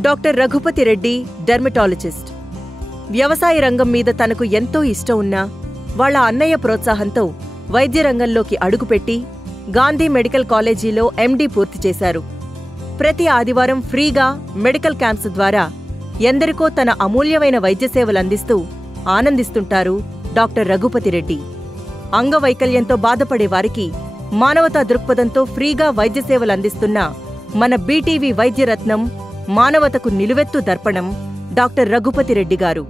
Doctor Raghupathi Reddy dermatologist. వ్యవసాయ రంగం మీద తనకు ఎంతో ఇష్టం ఉన్నా వాళ్ల అన్నయ్య ప్రోత్సాహంతో వైద్య రంగంలోకి అడుగుపెట్టి గాంధీ మెడికల్ కాలేజీలో ఎండీ పూర్తి చేశారు. ప్రతి ఆదివారం ఫ్రీగా మెడికల్ క్యాంప్స్ ద్వారా ఎందరికో తన అమూల్యమైన వైద్య సేవలందిస్తూ ఆనందిస్తుంటారు డాక్టర్ రఘుపతి రెడ్డి. అంగవైకల్యంతో బాధపడే వారికి మానవతా దృక్పథంతో ఫ్రీగా వైద్య సేవలందిస్తున్న మన బీటీవీ వైద్యరత్నం, మానవతకు నిలువెత్తు దర్పణం డాక్టర్ రఘుపతి రెడ్డి గారు.